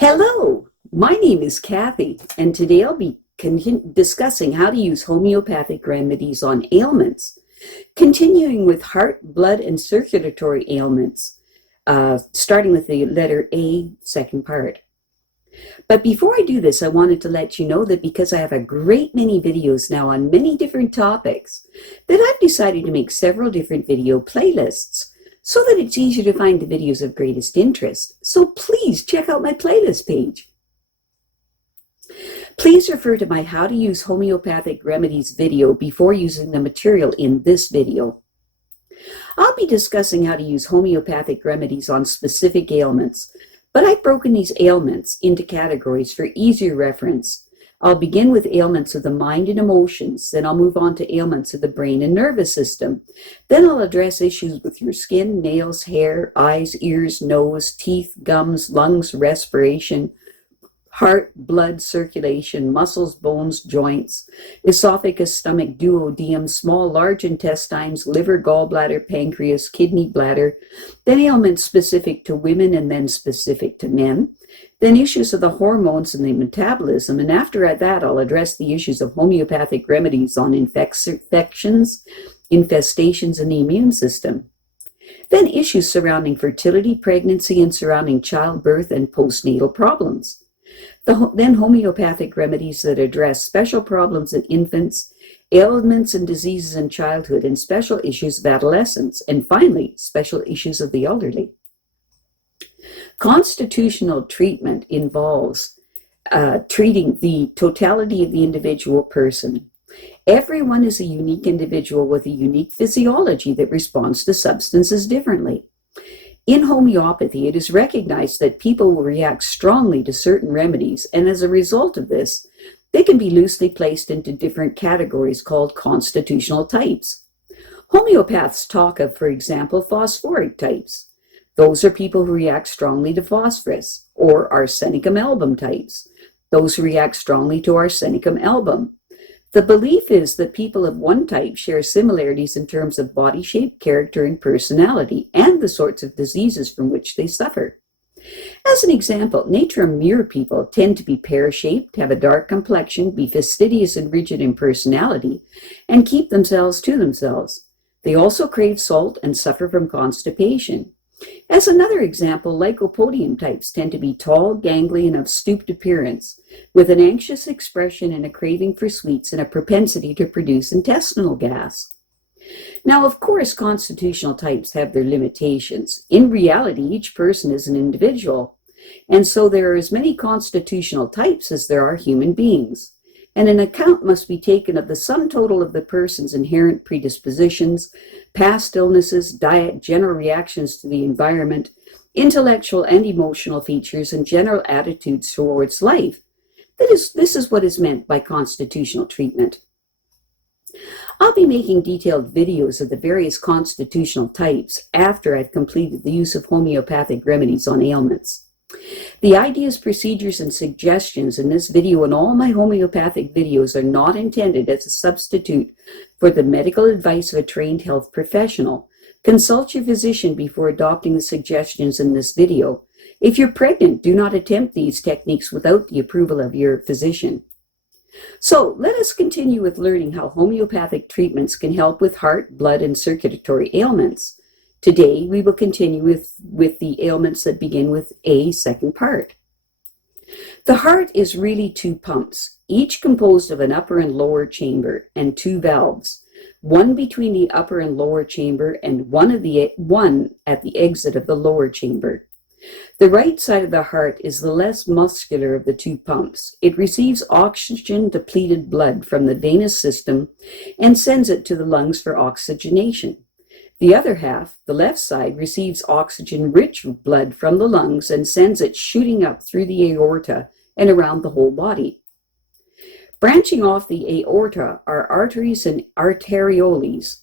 Hello, my name is Kathy, and today I'll be discussing how to use homeopathic remedies on ailments, continuing with heart, blood, and circulatory ailments, starting with the letter A, second part. But before I do this, I wanted to let you know that because I have a great many videos now on many different topics, that I've decided to make several different video playlists, so that it's easier to find the videos of greatest interest. So please check out my playlist page. Please refer to my How to Use Homeopathic Remedies video before using the material in this video. I'll be discussing how to use homeopathic remedies on specific ailments, but I've broken these ailments into categories for easier reference. I'll begin with ailments of the mind and emotions, then I'll move on to ailments of the brain and nervous system. Then I'll address issues with your skin, nails, hair, eyes, ears, nose, teeth, gums, lungs, respiration, heart, blood, circulation, muscles, bones, joints, esophagus, stomach, duodenum, small, large intestines, liver, gallbladder, pancreas, kidney, bladder, then ailments specific to women and then specific to men. Then issues of the hormones and the metabolism, and after that I'll address the issues of homeopathic remedies on infections, infestations in the immune system. Then issues surrounding fertility, pregnancy, and surrounding childbirth and postnatal problems. Then homeopathic remedies that address special problems in infants, ailments and diseases in childhood, and special issues of adolescence, and finally, special issues of the elderly. Constitutional treatment involves treating the totality of the individual person. Everyone is a unique individual with a unique physiology that responds to substances differently. In homeopathy, it is recognized that people will react strongly to certain remedies, and as a result of this, they can be loosely placed into different categories called constitutional types. Homeopaths talk of, for example, phosphoric types. Those are people who react strongly to phosphorus, or arsenicum album types. Those who react strongly to arsenicum album. The belief is that people of one type share similarities in terms of body shape, character, and personality, and the sorts of diseases from which they suffer. As an example, nature-mirror people tend to be pear-shaped, have a dark complexion, be fastidious and rigid in personality, and keep themselves to themselves. They also crave salt and suffer from constipation. As another example, Lycopodium types tend to be tall, gangly, and of stooped appearance, with an anxious expression and a craving for sweets and a propensity to produce intestinal gas. Now, of course, constitutional types have their limitations. In reality, each person is an individual, and so there are as many constitutional types as there are human beings. And an account must be taken of the sum total of the person's inherent predispositions, past illnesses, diet, general reactions to the environment, intellectual and emotional features, and general attitudes towards life. This is what is meant by constitutional treatment. I'll be making detailed videos of the various constitutional types after I've completed the use of homeopathic remedies on ailments. The ideas, procedures, and suggestions in this video and all my homeopathic videos are not intended as a substitute for the medical advice of a trained health professional. Consult your physician before adopting the suggestions in this video. If you're pregnant, do not attempt these techniques without the approval of your physician. So let us continue with learning how homeopathic treatments can help with heart, blood, and circulatory ailments. Today, we will continue with the ailments that begin with A, second part. The heart is really two pumps, each composed of an upper and lower chamber and two valves, one between the upper and lower chamber and one at the exit of the lower chamber. The right side of the heart is the less muscular of the two pumps. It receives oxygen-depleted blood from the venous system and sends it to the lungs for oxygenation. The other half, the left side, receives oxygen-rich blood from the lungs and sends it shooting up through the aorta and around the whole body. Branching off the aorta are arteries and arterioles.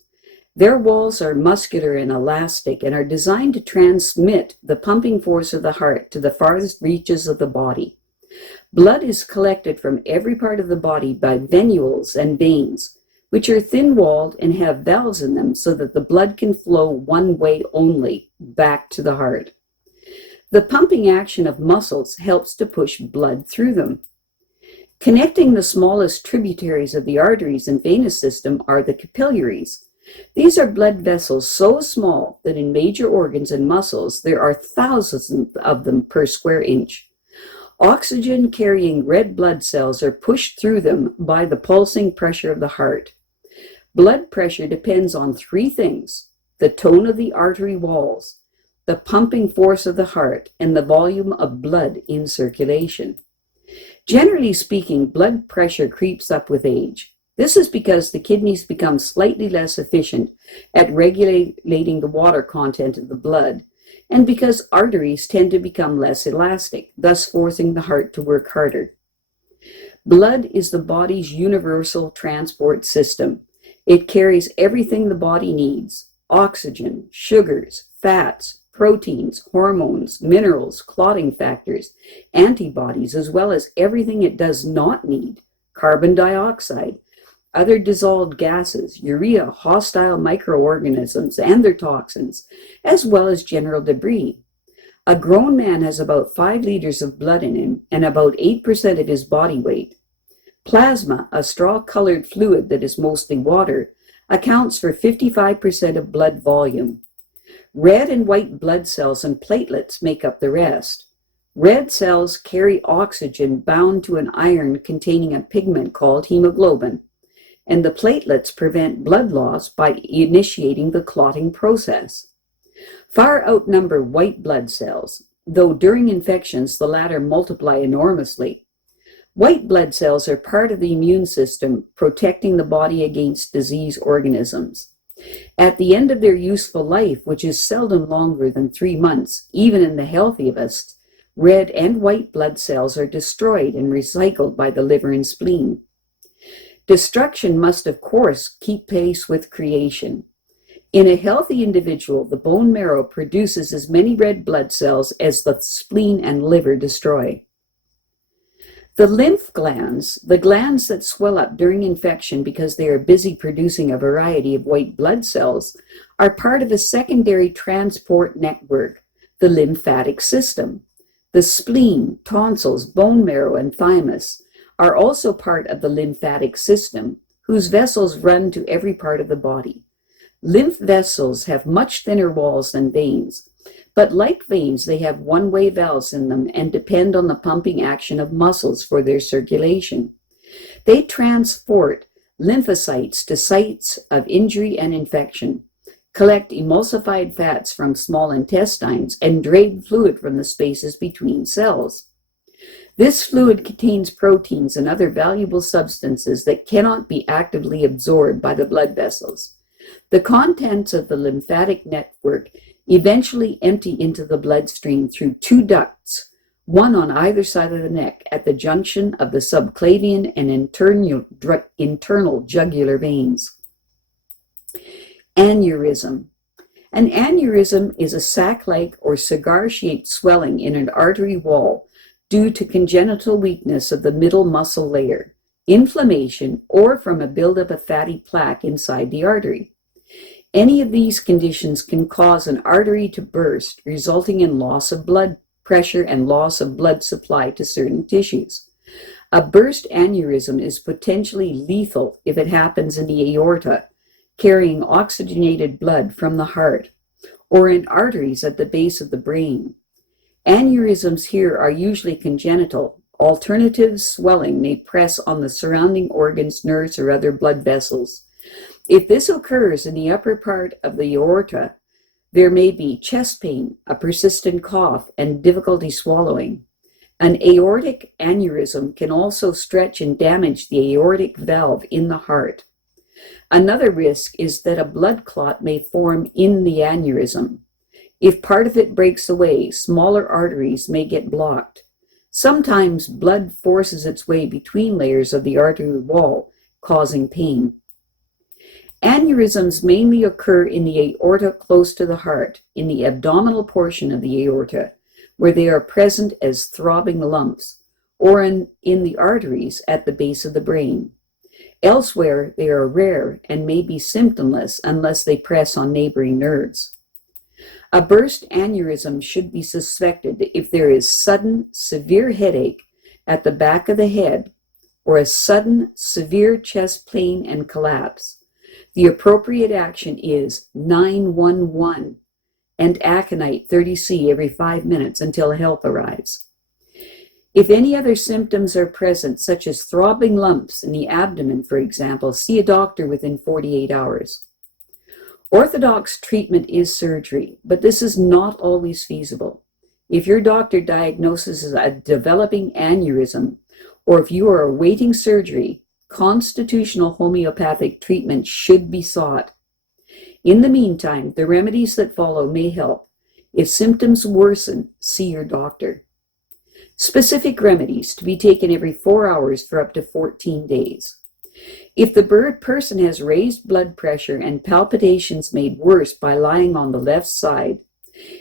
Their walls are muscular and elastic and are designed to transmit the pumping force of the heart to the farthest reaches of the body. Blood is collected from every part of the body by venules and veins, which are thin-walled and have valves in them so that the blood can flow one way only, back to the heart. The pumping action of muscles helps to push blood through them. Connecting the smallest tributaries of the arteries and venous system are the capillaries. These are blood vessels so small that in major organs and muscles there are thousands of them per square inch. Oxygen-carrying red blood cells are pushed through them by the pulsing pressure of the heart. Blood pressure depends on three things: the tone of the artery walls, the pumping force of the heart, and the volume of blood in circulation. Generally speaking, blood pressure creeps up with age. This is because the kidneys become slightly less efficient at regulating the water content of the blood, and because arteries tend to become less elastic, thus forcing the heart to work harder. Blood is the body's universal transport system. It carries everything the body needs: oxygen, sugars, fats, proteins, hormones, minerals, clotting factors, antibodies, as well as everything it does not need: carbon dioxide, other dissolved gases, urea, hostile microorganisms and their toxins, as well as general debris. A grown man has about 5 liters of blood in him and about 8% of his body weight. Plasma, a straw-colored fluid that is mostly water, accounts for 55% of blood volume. Red and white blood cells and platelets make up the rest. Red cells carry oxygen bound to an iron containing a pigment called hemoglobin, and the platelets prevent blood loss by initiating the clotting process. Far outnumber white blood cells, though during infections the latter multiply enormously. White blood cells are part of the immune system, protecting the body against disease organisms. At the end of their useful life, which is seldom longer than 3 months, even in the healthiest, red and white blood cells are destroyed and recycled by the liver and spleen. Destruction must, of course, keep pace with creation. In a healthy individual, the bone marrow produces as many red blood cells as the spleen and liver destroy. The lymph glands, the glands that swell up during infection because they are busy producing a variety of white blood cells, are part of a secondary transport network, the lymphatic system. The spleen, tonsils, bone marrow, and thymus are also part of the lymphatic system, whose vessels run to every part of the body. Lymph vessels have much thinner walls than veins, but like veins, they have one-way valves in them and depend on the pumping action of muscles for their circulation. They transport lymphocytes to sites of injury and infection, collect emulsified fats from small intestines, and drain fluid from the spaces between cells. This fluid contains proteins and other valuable substances that cannot be actively absorbed by the blood vessels. The contents of the lymphatic network eventually empty into the bloodstream through 2 ducts, one on either side of the neck at the junction of the subclavian and internal jugular veins. Aneurysm. An aneurysm is a sac-like or cigar-shaped swelling in an artery wall due to congenital weakness of the middle muscle layer, inflammation, or from a buildup of fatty plaque inside the artery. Any of these conditions can cause an artery to burst, resulting in loss of blood pressure and loss of blood supply to certain tissues. A burst aneurysm is potentially lethal if it happens in the aorta, carrying oxygenated blood from the heart, or in arteries at the base of the brain. Aneurysms here are usually congenital. Alternative swelling may press on the surrounding organs, nerves, or other blood vessels. If this occurs in the upper part of the aorta, there may be chest pain, a persistent cough, and difficulty swallowing. An aortic aneurysm can also stretch and damage the aortic valve in the heart. Another risk is that a blood clot may form in the aneurysm. If part of it breaks away, smaller arteries may get blocked. Sometimes blood forces its way between layers of the artery wall, causing pain. Aneurysms mainly occur in the aorta close to the heart, in the abdominal portion of the aorta, where they are present as throbbing lumps, or in the arteries at the base of the brain. Elsewhere, they are rare and may be symptomless unless they press on neighboring nerves. A burst aneurysm should be suspected if there is sudden, severe headache at the back of the head or a sudden, severe chest pain and collapse. The appropriate action is 911 and Aconite 30C every 5 minutes until help arrives. If any other symptoms are present, such as throbbing lumps in the abdomen, for example, see a doctor within 48 hours. Orthodox treatment is surgery, but this is not always feasible. If your doctor diagnoses a developing aneurysm, or if you are awaiting surgery, constitutional homeopathic treatment should be sought. In the meantime, the remedies that follow may help. If symptoms worsen, see your doctor. Specific remedies to be taken every 4 hours for up to 14 days. If the person has raised blood pressure and palpitations made worse by lying on the left side,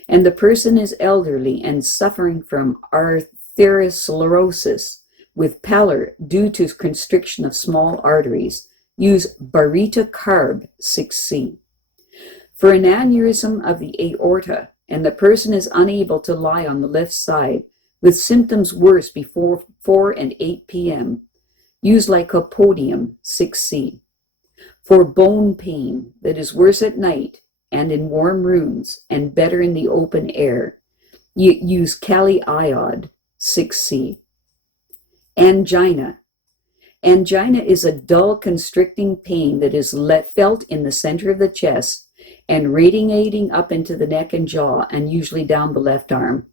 and the person is elderly and suffering from atherosclerosis with pallor due to constriction of small arteries, use Baryta Crb 6C. For an aneurysm of the aorta and the person is unable to lie on the left side with symptoms worse before 4 and 8 p.m., use Lycopodium 6C. For bone pain that is worse at night and in warm rooms and better in the open air, use Kali iod 6C. Angina. Angina is a dull constricting pain that is felt in the center of the chest and radiating up into the neck and jaw and usually down the left arm.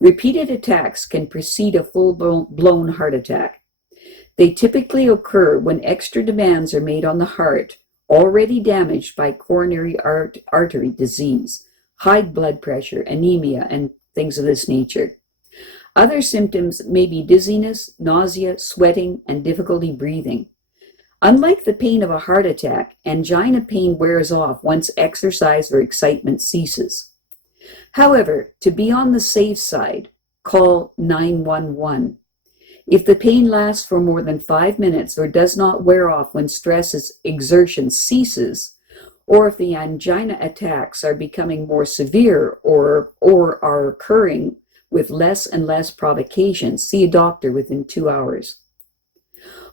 Repeated attacks can precede a full-blown heart attack. They typically occur when extra demands are made on the heart, already damaged by coronary artery disease, high blood pressure, anemia, and things of this nature. Other symptoms may be dizziness, nausea, sweating, and difficulty breathing. Unlike the pain of a heart attack, angina pain wears off once exercise or excitement ceases. However, to be on the safe side, call 911. If the pain lasts for more than 5 minutes or does not wear off when exertion ceases, or if the angina attacks are becoming more severe or are occurring with less and less provocation, see a doctor within 2 hours.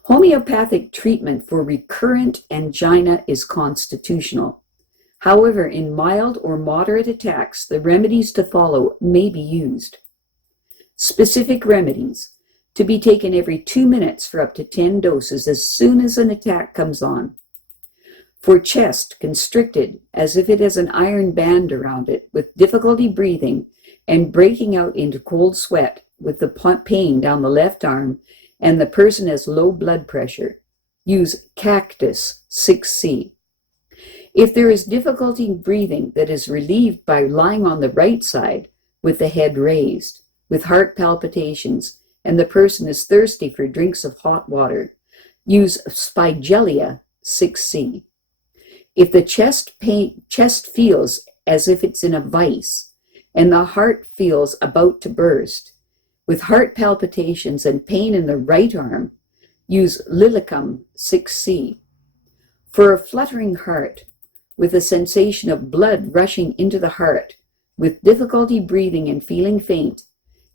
Homeopathic treatment for recurrent angina is constitutional. However, in mild or moderate attacks, the remedies to follow may be used. Specific remedies to be taken every 2 minutes for up to 10 doses as soon as an attack comes on. For chest constricted as if it has an iron band around it, with difficulty breathing and breaking out into cold sweat with the pain down the left arm, and the person has low blood pressure, use Cactus 6C. If there is difficulty breathing that is relieved by lying on the right side with the head raised, with heart palpitations, and the person is thirsty for drinks of hot water, use Spigelia 6C. If the chest feels as if it's in a vice, and the heart feels about to burst, with heart palpitations and pain in the right arm, use Lilium 6C. For a fluttering heart, with a sensation of blood rushing into the heart, with difficulty breathing and feeling faint,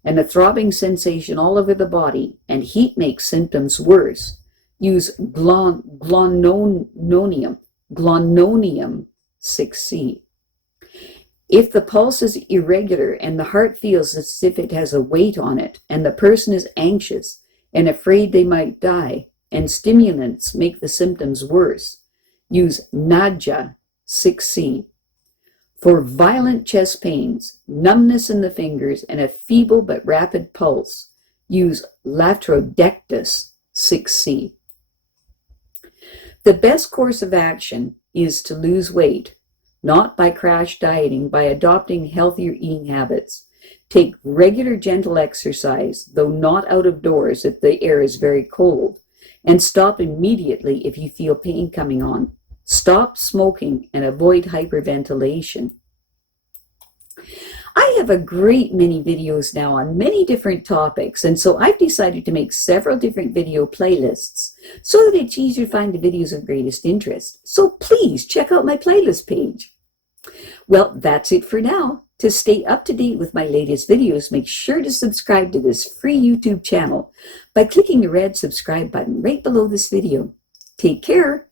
and a throbbing sensation all over the body, and heat makes symptoms worse, use Glonoinum 6C. If the pulse is irregular and the heart feels as if it has a weight on it, and the person is anxious and afraid they might die, and stimulants make the symptoms worse, use Naja 6C. For violent chest pains, numbness in the fingers, and a feeble but rapid pulse, use Latrodectus 6C. The best course of action is to lose weight, not by crash dieting, by adopting healthier eating habits. Take regular gentle exercise, though not out of doors if the air is very cold, and stop immediately if you feel pain coming on. Stop smoking and avoid hyperventilation. I have a great many videos now on many different topics, and so I've decided to make several different video playlists so that it's easier to find the videos of greatest interest. So please check out my playlist page. Well, that's it for now. To stay up to date with my latest videos, make sure to subscribe to this free YouTube channel by clicking the red subscribe button right below this video. Take care.